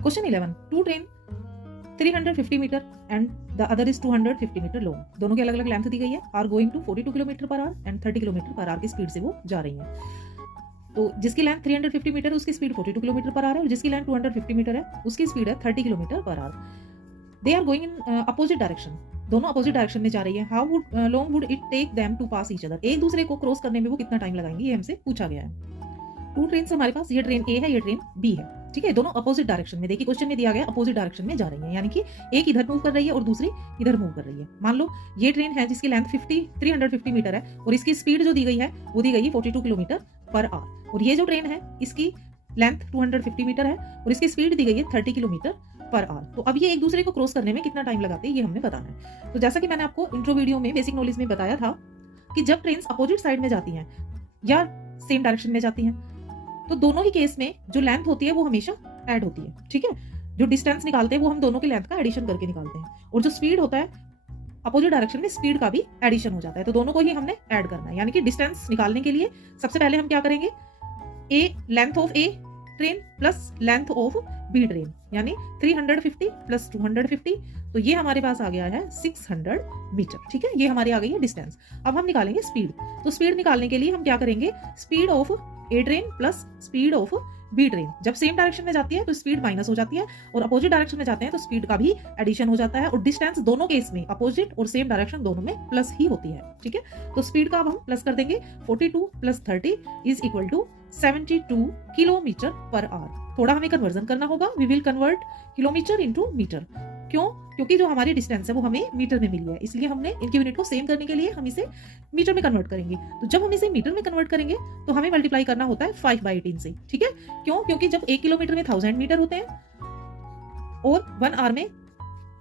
Question 11, two train 350 meter and the other is 250 meter long, दोनों की अलग अलग लेंथ दी गई है, are going to 42 kilometer per hour and 30 kilometer per hour की स्पीड से वो जा रही है। तो जिसकी लेंथ 350 मीटर है उसकी स्पीड 42 किलोमीटर पर आवर है और जिसकी लेंथ 250 मीटर है उसकी स्पीड है 30 kilometer per hour. They are going in opposite direction, दोनों अपोजिट डायरेक्शन में जा रही है। How would long would it take them to pass each other, एक दूसरे को क्रॉस करने में वो कितना टाइम लगाएंगे, ये हमसे पूछा गया है। टू ट्रेन हमारे पास, ये ट्रेन ए है, ये ट्रेन बी है, ठीक है, दोनों अपोजिट डायरेक्शन में, देखिए क्वेश्चन में दिया गया अपोजिट डायरेक्शन में जा रही है, यानी कि एक इधर मूव कर रही है और दूसरी इधर मूव कर रही है। मान लो ये ट्रेन है जिसकी लेंथ 350 मीटर है और इसकी स्पीड जो दी गई है वो दी गई है 42 किलोमीटर पर आवर, और ये जो ट्रेन है इसकी लेंथ 250 मीटर है और इसकी स्पीड दी गई है 30 किलोमीटर पर आवर। तो अब ये एक दूसरे को क्रॉस करने में कितना टाइम लगाते हैं ये हमने बताना है। तो जैसा कि मैंने आपको इंट्रो वीडियो में बेसिक नॉलेज में बताया था कि जब ट्रेन अपोजिट साइड में जाती हैं या सेम डायरेक्शन में जाती हैं तो दोनों ही केस में जो लेंथ होती है वो हमेशा ऐड होती है, ठीक है। जो डिस्टेंस निकालते हैं वो हम दोनों की लेंथ का एडिशन करके निकालते हैं और जो स्पीड होता है अपोजिट डायरेक्शन में स्पीड का भी एडिशन हो जाता है, तो दोनों को ही हमने ऐड करना है। यानी कि डिस्टेंस निकालने के लिए सबसे पहले हम क्या करेंगे, a length of A train plus length of B train, यानी 350 प्लस 250, तो ये हमारे पास आ गया है 600 मीटर, ठीक है, ये हमारी आ गई है डिस्टेंस। अब हम निकालेंगे स्पीड, तो स्पीड निकालने के लिए हम क्या करेंगे, speed of A train plus speed of B train, जब सेम डायरेक्शन में जाती है तो स्पीड माइनस हो जाती है और अपोजिट डायरेक्शन में जाते हैं तो स्पीड का भी एडिशन हो जाता है और डिस्टेंस दोनों केस में अपोजिट और सेम डायरेक्शन दोनों में प्लस ही होती है, ठीक है। तो स्पीड का अब हम प्लस कर देंगे, 42 plus 30 is equal to 72 kilometer per hour. थोड़ा हमें कन्वर्जन करना होगा, we will convert kilometer into meter. क्यों? क्योंकि जो हमारी डिस्टेंस है वो हमें मीटर में मिली है, इसलिए हमने इनकी यूनिट को सेम करने के लिए हम इसे मीटर में कन्वर्ट करेंगे। तो जब हम इसे मीटर में कन्वर्ट करेंगे तो हमें मल्टीप्लाई करना होता है 5/18 से, ठीक है। क्यों? क्योंकि जब 1 किलोमीटर में 1000 मीटर होते हैं और 1 आवर में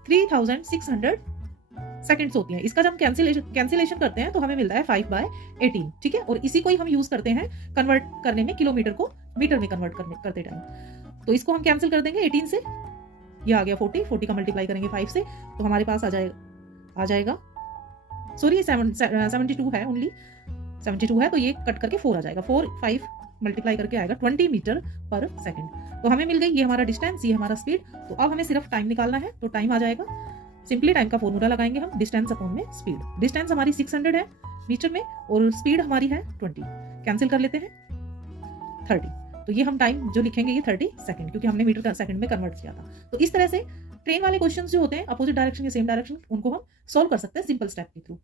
3600 सेकंड्स होती हैं, इसका जब हम कैंसिलेशन करते हैं तो हमें मिलता है 5/18, ठीक है। और इसी को ही हम यूज करते हैं कन्वर्ट करने में, किलोमीटर को मीटर में कन्वर्ट करते टाइम। तो इसको हम कैंसिल कर देंगे 18 से, ये आ गया 40 का मल्टीप्लाई करेंगे 5 से तो हमारे पास आ जाएगा सॉरी 72 है, ओनली 72 है, तो ये कट करके 4 आ जाएगा, 5 मल्टीप्लाई करके आएगा 20 मीटर पर सेकंड। तो हमें मिल गई ये हमारा डिस्टेंस, ये हमारा स्पीड। तो अब हमें सिर्फ टाइम निकालना है, तो टाइम आ जाएगा, सिंपली टाइम का फॉर्मूला लगाएंगे हम, डिस्टेंस अपॉन में स्पीड। डिस्टेंस हमारी 600 है मीटर में और स्पीड हमारी है 20, कैंसिल कर लेते हैं 30, तो ये हम टाइम जो लिखेंगे ये 30 सेकंड, क्योंकि हमने मीटर सेकंड में कन्वर्ट किया था। तो इस तरह से ट्रेन वाले क्वेश्चंस जो होते हैं अपोजिट डायरेक्शन या सेम डायरेक्शन, उनको हम सॉल्व कर सकते हैं सिंपल स्टेप के थ्रू।